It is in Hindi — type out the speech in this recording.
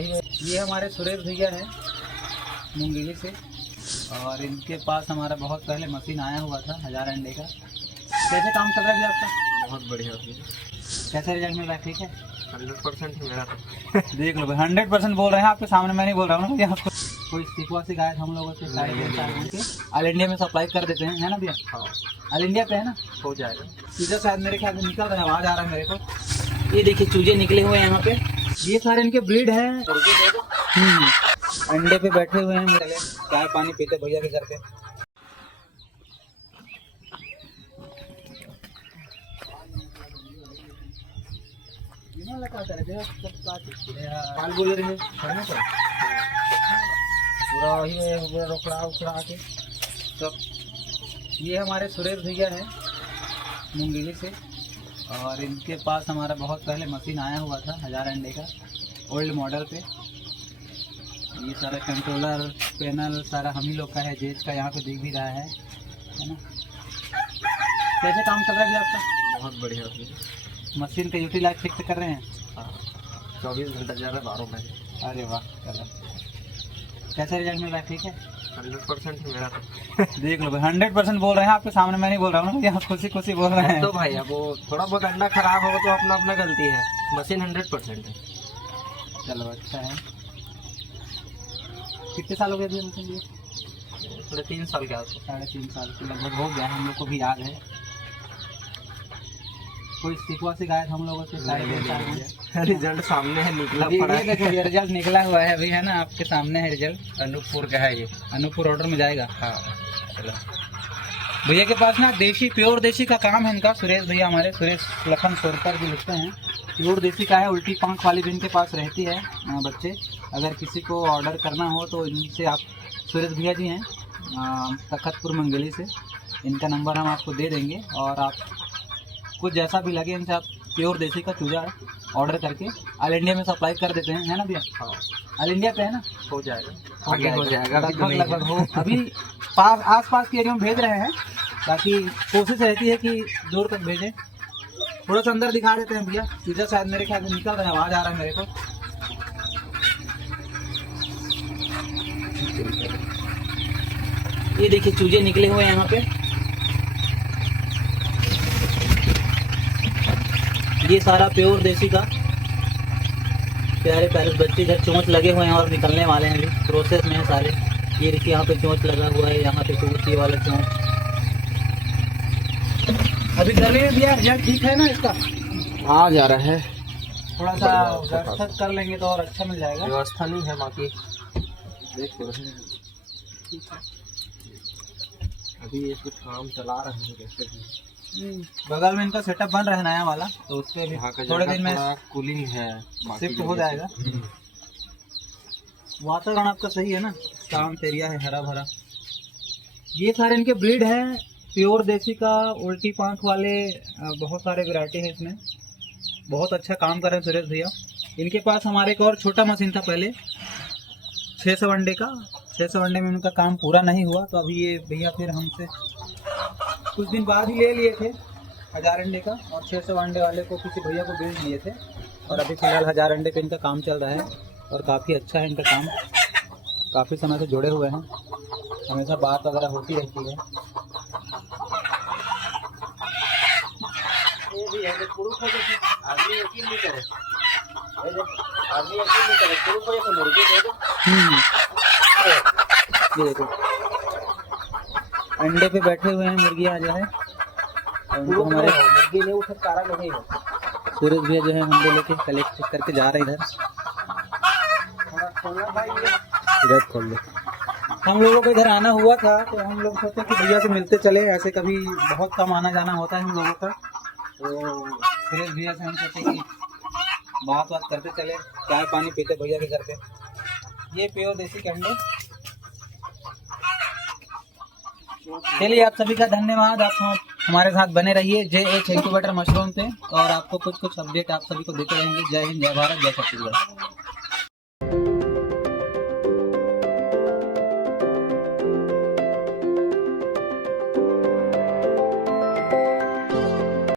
ये हमारे सुरेश भैया हैं मुंगेली से, और इनके पास हमारा बहुत पहले मशीन आया हुआ था 1000 अंडे का। कैसे काम चल रहा है भैया आपका? बहुत बढ़िया। कैसे रिजल्ट मिल रहा है? ठीक है, 100% मेरा तो देख लो भाई, 100% बोल रहे हैं आपके सामने, मैं नहीं बोल रहा हूँ ना आपको। कोई सीखवा सिखाया था हम लोगों से, ऑल इंडिया में सप्लाई कर देते हैं, है ना भैया? हाँ, ऑल इंडिया पे है ना, हो जाएगा। चूजा शायद मेरे ख्याल से निकल रहा है, आवाज आ रहा है मेरे को। ये देखिए चूजे निकले हुए हैं यहाँ पे, ये सारे इनके ब्रीड है। अंडे पे बैठे हुए हैं, चले चाय पानी पीते भैया के घर पे। पूरा रोकड़ा उखड़ा के सब। ये हमारे सुरेश भैया हैं मुंगेली से, और इनके पास हमारा बहुत पहले मशीन आया हुआ था 1000 अंडे का, ओल्ड मॉडल पे। ये सारा कंट्रोलर पैनल सारा हम ही लोग का है, जेज का यहाँ पे दिख भी रहा है ना। कैसे काम चल रहा है आपका? बहुत बढ़िया। मशीन का यूटिलाइज ठीक से कर रहे हैं? हाँ, 24 घंटा जा रहा है, 12 महीने। अरे वाह, चलो। कैसे रिजल्ट मिल रहा है? ठीक है, 100% मेरा तो देख लो भाई, 100% बोल रहे हैं आपके सामने, मैं नहीं बोल रहा हूँ ना, खुशी खुशी बोल रहे हैं। तो भाई अब वो थोड़ा बहुत अंडा खराब हो तो अपना अपना गलती है, मशीन 100% है। चलो अच्छा है। कितने साल हो गए थे मशीन लिए? 3.5 साल के आसपास। 3.5 साल के लगभग हो गया, हम लोग को भी याद है। कोई सीखवा सिखाया था हम लोगों से? रिजल्ट सामने है, निकला पड़ा ये देखो, ये रिजल्ट निकला हुआ है अभी, है ना, आपके सामने है रिजल्ट। अनूपपुर का है ये, अनूपपुर ऑर्डर में जाएगा। हाँ। चलो, भैया के पास ना देसी, प्योर देसी का काम है इनका। सुरेश भैया हमारे, सुरेश लखन सोरकर जो लिखते हैं, प्योर देसी का है। उल्टी पंख वाली भी इनके पास रहती है बच्चे। अगर किसी को ऑर्डर करना हो तो इनसे आप, सुरेश भैया जी हैं तखतपुर मंगेली से, इनका नंबर हम आपको दे देंगे, और आप कुछ जैसा भी लगे इनसे आप प्योर देसी का चूजा ऑर्डर करके ऑल इंडिया में सप्लाई कर देते हैं, है ना भैया? हाँ, ऑल इंडिया पे है ना, हो जाएगा, आगे हो जाएगा। लगभग हो, अभी आस पास के एरिया में भेज रहे हैं, बाकी कोशिश रहती है कि दूर तक भेजें। थोड़ा सा अंदर दिखा देते हैं भैया, चूजा शायद मेरे ख्याल से निकल रहा है, आवाज आ रहा है मेरे को। ये देखिए चूजे निकले हुए हैं यहाँ पे, ये सारा प्योर देसी का, प्यारे प्यारे बच्चे इधर चोंच लगे हुए हैं और निकलने वाले हैं, अभी प्रोसेस में है सारे। ये देखिए यहाँ पे चोंच लगा हुआ है, यहाँ पे चोंच, ये वाला चोंच। अभी गर्मी में भैया रिजल्ट ठीक है ना इसका? आ जा रहा है, थोड़ा सा व्यवस्था कर लेंगे तो और अच्छा मिल जाएगा। व्यवस्था नहीं है बाकी, देख रहे हैं अभी ये कुछ काम चला रहे हैं जैसे भी। बगल में इनका सेटअप बन रहा है नया वाला, तो उसके भी थोड़े दिन में कूलिंग है, शिफ्ट हो जाएगा। वातावरण आपका सही है ना, शांत एरिया है, हरा भरा। ये सारे इनके ब्रीड है, प्योर देसी का, उल्टी पांख वाले, बहुत सारे वैरायटी है इसमें। बहुत अच्छा काम कर रहे हैं सुरेश भैया। इनके पास हमारे एक और छोटा मशीन था पहले 600 अंडे का, 600 अंडे में उनका काम पूरा नहीं हुआ, तो अभी ये भैया फिर हमसे कुछ दिन बाद ही ले लिए थे 1000 अंडे का, और 600 अंडे वाले को किसी भैया को बेच दिए थे, और अभी फिलहाल 1000 अंडे पे इनका काम चल रहा है, और काफ़ी अच्छा है इनका काम। काफ़ी समय से जुड़े हुए हैं, हमेशा बात वगैरह होती रहती है। ये भी है, पुरुष है तो आदमी यकीन नहीं करे, आदमी यकीन नहीं करे, पुरुष है तो मुर्गी दे दो। ये देखो अंडे पे बैठे हुए हैं मुर्गियाँ जो है, उनको हमारे मुर्गी नहीं उठा, तारा नहीं है। सूरज भैया जो है अंडे लेके कलेक्ट करके जा रहे हैं इधर। इधर खोल लो। हम लोगों को इधर आना हुआ था, तो हम लोग सोचे कि भैया से मिलते चले, ऐसे कभी बहुत कम आना जाना होता है हम लोगों का, तो सूरज भैया से हम सोचे कि बात करते चले, चाय पानी पीते भैया के घर पे। ये प्योर देसी के अंडे। चलिए, आप सभी का धन्यवाद, आप हमारे साथ बने रहिए JH इंक्यूबेटर मशरूम पे, और आपको कुछ अपडेट आप सभी को देते रहेंगे। जय हिंद, जय भारत, जय छत्तीसगढ़।